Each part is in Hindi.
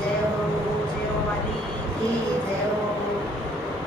जय हो, जय वाली की जय हो।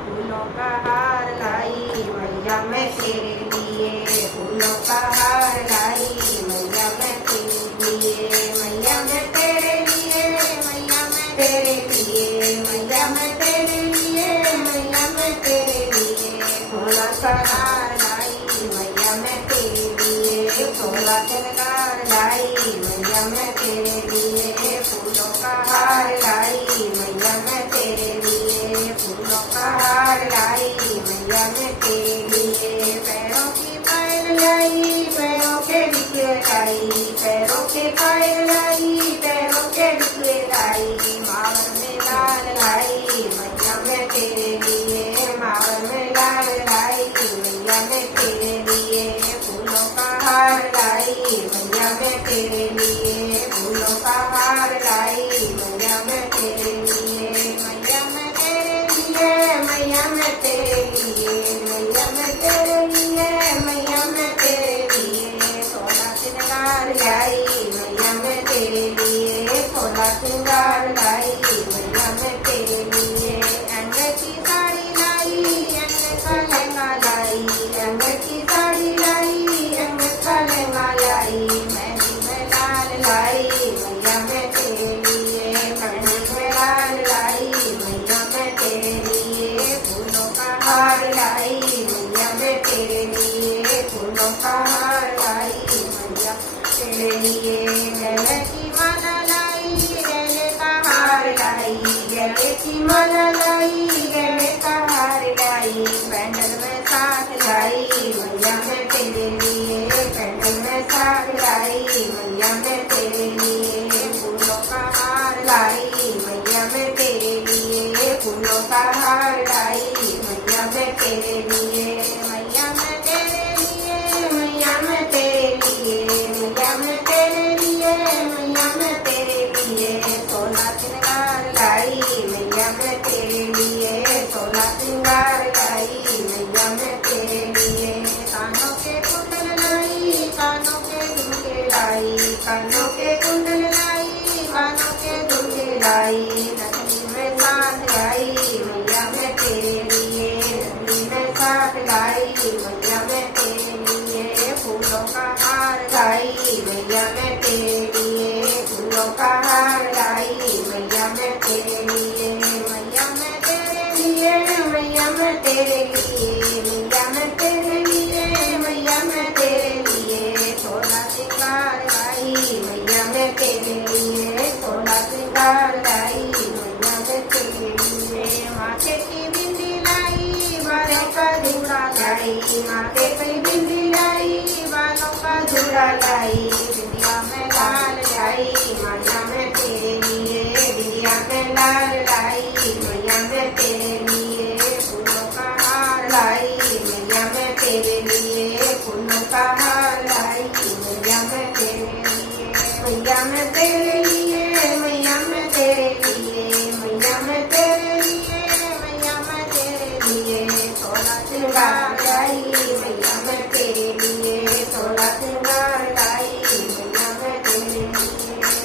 फूलों का हार लाई मैया मैं तेरे लिए, फूलों का हार लाई मैया मैं तेरे लिए, मैया मैं तेरे लिए, मैया मैं तेरे लिए, मैया मैं तेरे लिए, मैया मैं तेरे लिए। फूलों का हार लाई मैया मैं तेरे लिए, फूला शृंगार लाई मैया मैं तेरे लिए, फूलों का हार लाई मैया मैं तेरे लिए, फूलों का हार लाई मैया मैं तेरे लिए। पैरों की पायल लाई पैरों के बिखरे लाई, पैरों के पायल लाई पैरों के बिखरे लाई, मावर में लाल लाई मैया मैं तेरे लिए, मावर में लाल लाई मैया मैं तेरे लिए, फूलों का हार लाई मैया मैं तेरे लिए, फूलों का हार लाई मैया मैं तेरे लिए, मैया मैं तेरे लिए, मैया मैं तेरे लिए, मैया मैं तेरे लिए, मैया मैं तेरे लिए। सोना श्रृंगार लाई मैया मैं तेरे लिए, सोना श्रृंगार लाई मैया मैं तेरे लिए। अंग की साड़ी लाई अंग का लहंगा लाई, अंग की साड़ी लाई अंग का लहंगा लाई, मेहंदी में लाल लाई मैया मैं तेरे लिए, मेहंदी में लाल लाई मैया मैं तेरे लिए, फूलों का हार लाई मैया मैं तेरे लिए, फूलों का हार लाई मैया तेरे लिए। गले की माला लाई गले का हार लाई, गले की माला लाई गले का हार लाई, पैंडल में साथ लाई मैया मैं तेरे लिए, पैंडल में साथ लाई मैया मैं तेरे लिए, फूलों का हार लाई मैया मैं तेरे लिए, फूलों का हार लाई मैया मैं तेरे लिए, मैया मैं तेरे लिए, मैया मैं तेरे लिए, मैया मैं तेरे लिए, मैया मैं तेरे लिए। सोना श्रृंगार लाई मैया मैं तेरे लिए, सोना श्रृंगार लाई मैया मैं तेरे लिए। कानों के कुंडल लाई कानों के झुमके लाई, कानों के कुंडल लाई कानों के झुमके लाई, नथनी में साथ लाई मैया मैं तेरे लिए, नथनी में साथ लाई मैया मैं तेरे लिए, फूलों का हार लाई मैया मैं तेरे लिए, फूलों का हार लाई मैया मैं तेरे लिए, मैया मैं तेरे लिए, मैया मैं तेरे लिए, मैया मैं तेरे लिए, मैया मैं तेरे लिए। सोना श्रृंगार लाई मैया मैं तेरे लिए, सोना श्रृंगार लाई मैया मैं तेरे लिए। माथे की बिंदी लाई बालों का जूड़ा लाई, माथे की बिंदी लाई बालों का जूड़ा लाई, बिंदिया में लाल लाई मैया मैं तेरे लिए, बिंदिया में लाल लाई मैया मैं तेरे लिए, फूलों का हार लाई मैया मैं तेरे लिए, फूलों का हार लाई मैया मैं तेरे लिए, मैया मैं तेरे लिए, मैया मैं तेरे लिए, मैया मैं तेरे लिए, मैया मैं तेरे लिए। सोना श्रृंगार लाई मैया मैं तेरे लिए, सोना श्रृंगार लाई मैया मैं तेरे लिए।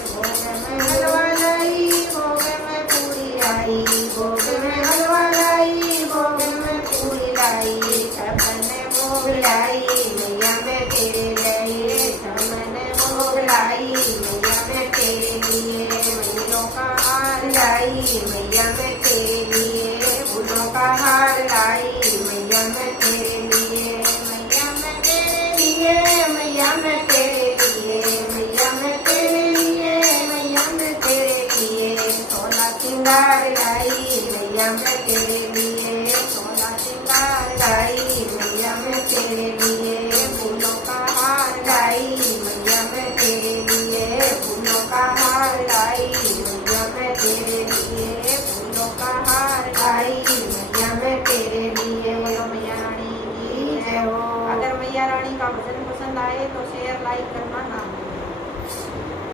भोग में हलवा लाई भोग में पूरी लाई, भोग में हलवा लाई भोग में पूरी लाई, छपन भोग लाई मैया मैं तेरे लिए, छपन भोग लाई मैया मैं तेरे लिए, फूलों का हार लाई मैया मैं तेरे लिए, फूलों का हार लाई मैया मैं तेरे लिए, मैया मैं तेरे लिए, मैया मैं तेरे लिए, मैया मैं तेरे लिए, मैया मैं तेरे लिए। सोना श्रृंगार लाई मैया मैं तेरे लिए, सोना श्रृंगार लाई मैया मैं तेरे लिए, फूलों का हार लाई मैया मैं तेरे लिए, फूलों का हार लाई मैया मैं तेरे लिए, फूलों का हार लाई मैया मैं तेरे लिए। बोलो मैया रानी की जय हो। अगर मैया रानी का भजन पसंद आए तो शेयर लाइक करना ना